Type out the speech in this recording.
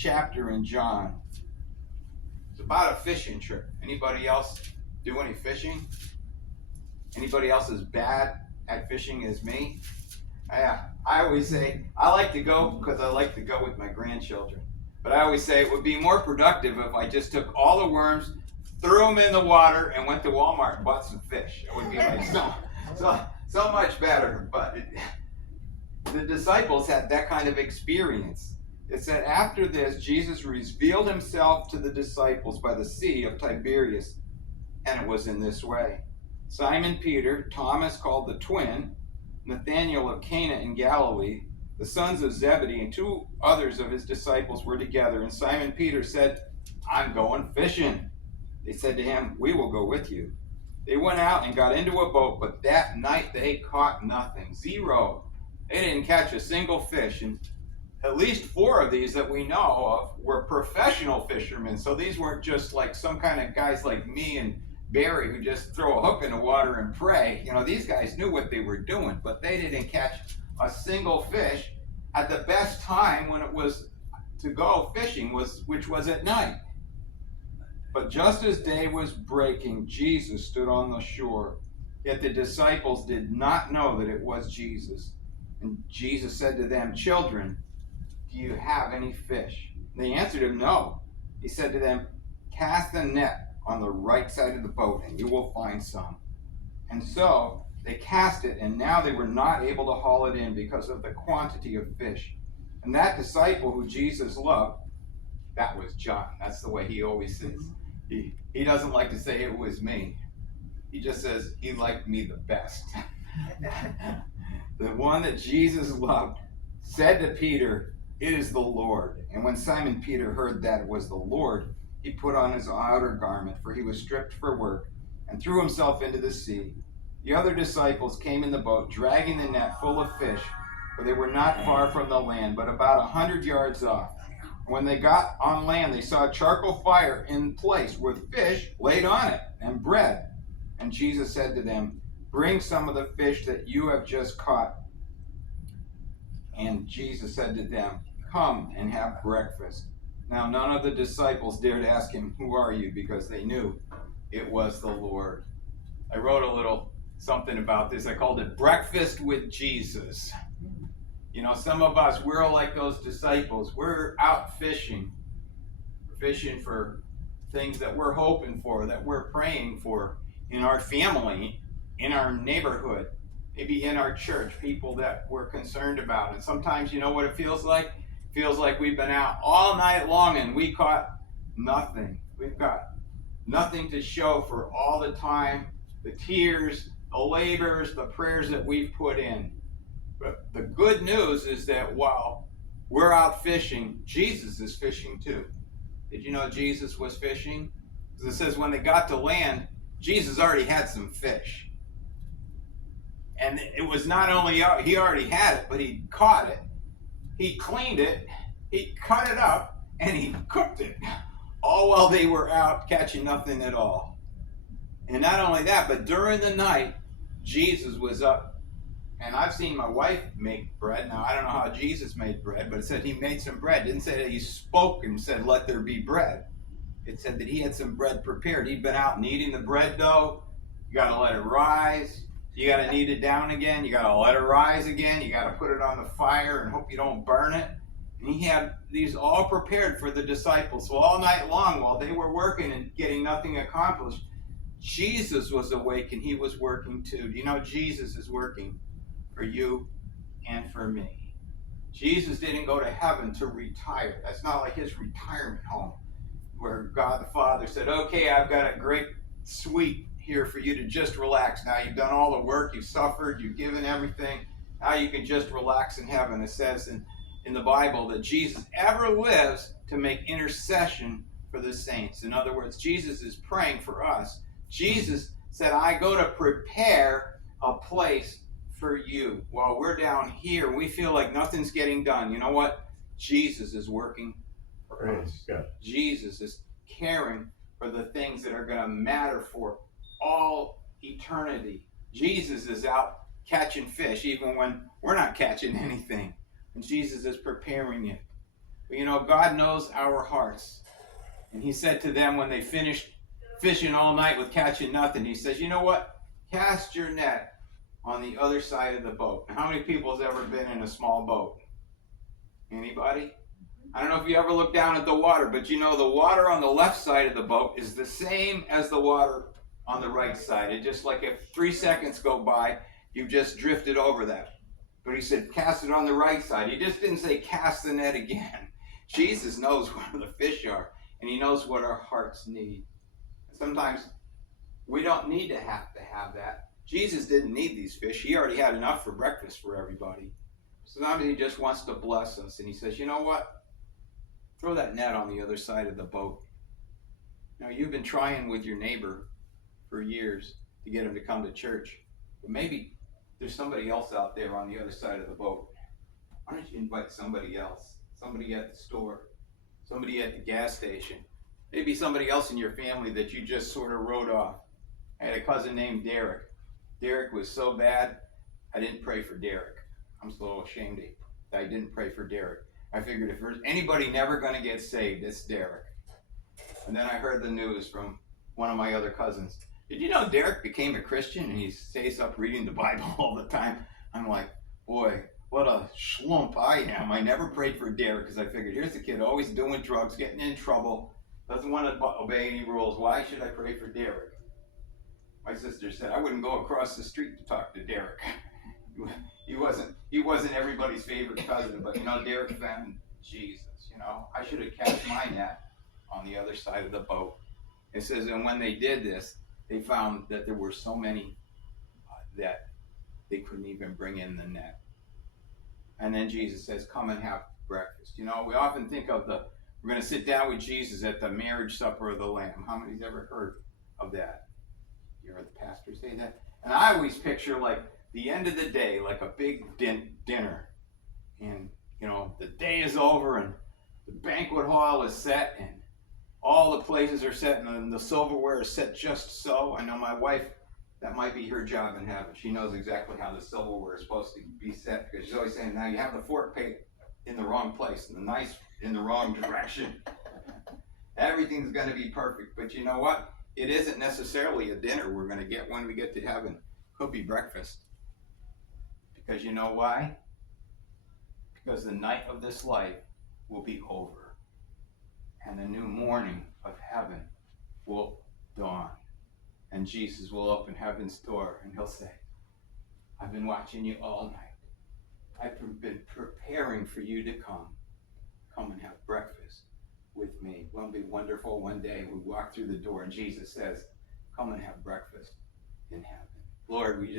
chapter in John. It's about a fishing trip. Anybody else do any fishing? Anybody else as bad at fishing as me? I always say I like to go because I like to go with my grandchildren. But I always say it would be more productive if I just took all the worms, threw them in the water, and went to Walmart and bought some fish. It would be like so much better. But the disciples had that kind of experience. It said after this, Jesus revealed himself to the disciples by the Sea of Tiberias, and it was in this way. Simon Peter, Thomas called the twin, Nathanael of Cana in Galilee, the sons of Zebedee, and two others of his disciples were together. And Simon Peter said, "I'm going fishing." They said to him, "We will go with you." They went out and got into a boat, but that night they caught nothing. Zero. They didn't catch a single fish. And at least four of these that we know of were professional fishermen. So these weren't just like some kind of guys like me and Barry who just throw a hook in the water and pray. You know, these guys knew what they were doing, but they didn't catch a single fish at the best time when it was to go fishing, which was at night. But just as day was breaking, Jesus stood on the shore. Yet the disciples did not know that it was Jesus. And Jesus said to them, "Children, do you have any fish?" And they answered him, "No." He said to them, "Cast the net on the right side of the boat, and you will find some." And so they cast it, and now they were not able to haul it in because of the quantity of fish. And that disciple who Jesus loved, that was John. That's the way he always says. He doesn't like to say it was me. He just says he liked me the best. The one that Jesus loved said to Peter, "It is the Lord." And when Simon Peter heard that it was the Lord, he put on his outer garment, for he was stripped for work, and threw himself into the sea. The other disciples came in the boat, dragging the net full of fish, for they were not far from the land, but about 100 yards off. When they got on land, they saw a charcoal fire in place with fish laid on it and bread. And Jesus said to them, "Bring some of the fish that you have just caught." And Jesus said to them, "Come and have breakfast." Now none of the disciples dared ask him, "Who are you?" because they knew it was the Lord. I wrote a little something about this. I called it Breakfast with Jesus. You know, some of us, we're like those disciples. We're out fishing. We're fishing for things that we're hoping for, that we're praying for in our family, in our neighborhood, maybe in our church, people that we're concerned about. And sometimes, you know what it feels like? It feels like we've been out all night long and we caught nothing. We've got nothing to show for all the time, the tears, the labors, the prayers that we've put in. But the good news is that while we're out fishing, Jesus is fishing too. Did you know Jesus was fishing? Because it says when they got to land, Jesus already had some fish. And it was not only, he already had it, but he caught it. He cleaned it, he cut it up, and he cooked it. All while they were out catching nothing at all. And not only that, but during the night, Jesus was up. And I've seen my wife make bread. Now, I don't know how Jesus made bread, but it said he made some bread. It didn't say that he spoke and said, "Let there be bread." It said that he had some bread prepared. He'd been out kneading the bread dough. You got to let it rise. You got to knead it down again. You got to let it rise again. You got to put it on the fire and hope you don't burn it. And he had these all prepared for the disciples. So all night long, while they were working and getting nothing accomplished, Jesus was awake and he was working too. Do you know Jesus is working for you and for me? Jesus didn't go to heaven to retire. That's not like his retirement home where God the Father said, "Okay, I've got a great suite here for you to just relax. Now you've done all the work, you've suffered, you've given everything. Now you can just relax in heaven." It says in the Bible that Jesus ever lives to make intercession for the saints. In other words, Jesus is praying for us. Jesus said, "I go to prepare a place for you." While we're down here, we feel like nothing's getting done. You know what? Jesus is working for us. Jesus is caring for the things that are going to matter for all eternity. Jesus is out catching fish even when we're not catching anything. And Jesus is preparing it. But you know, God knows our hearts. And he said to them when they finished fishing all night with catching nothing, he says, you know what? Cast your net on the other side of the boat. Now, how many people has ever been in a small boat? Anybody? I don't know if you ever look down at the water, but you know the water on the left side of the boat is the same as the water on the right side. It's just like if 3 seconds go by, you've just drifted over that. But he said, cast it on the right side. He just didn't say cast the net again. Jesus knows where the fish are, and he knows what our hearts need. Sometimes we don't need to have that. Jesus didn't need these fish. He already had enough for breakfast for everybody. Sometimes he just wants to bless us, and he says, you know what? Throw that net on the other side of the boat. Now, you've been trying with your neighbor for years to get him to come to church, but maybe there's somebody else out there on the other side of the boat. Why don't you invite somebody else? Somebody at the store, somebody at the gas station, maybe somebody else in your family that you just sort of wrote off. I had a cousin named Derek. Derek was so bad, I didn't pray for Derek. I'm so ashamed that I didn't pray for Derek. I figured if there's anybody never going to get saved, it's Derek. And then I heard the news from one of my other cousins. Did you know Derek became a Christian and he stays up reading the Bible all the time? I'm like, boy, what a schlump I am. I never prayed for Derek because I figured here's a kid always doing drugs, getting in trouble, doesn't want to obey any rules. Why should I pray for Derek? My sister said I wouldn't go across the street to talk to Derek. He wasn't everybody's favorite cousin, but you know, Derek found Jesus. You know, I should have cast my net on the other side of the boat. It says, and when they did this, they found that there were so many that they couldn't even bring in the net. And then Jesus says, come and have breakfast. You know, we often think of we're going to sit down with Jesus at the marriage supper of the Lamb. How many's ever heard of that? You heard the pastor say that? And I always picture like the end of the day, like a big dinner. And, you know, the day is over and the banquet hall is set and all the places are set and the silverware is set just so. I know my wife, that might be her job in heaven. She knows exactly how the silverware is supposed to be set because she's always saying, now you have the fork in the wrong place and the knife in the wrong direction. Everything's going to be perfect. But you know what? It isn't necessarily a dinner we're going to get when we get to heaven. It could be breakfast. Because you know why? Because the night of this life will be over. And the new morning of heaven will dawn. And Jesus will open heaven's door and he'll say, I've been watching you all night. I've been preparing for you to come. Come and have breakfast with me. Won't it be wonderful one day we walk through the door and Jesus says, come and have breakfast in heaven. Lord, we just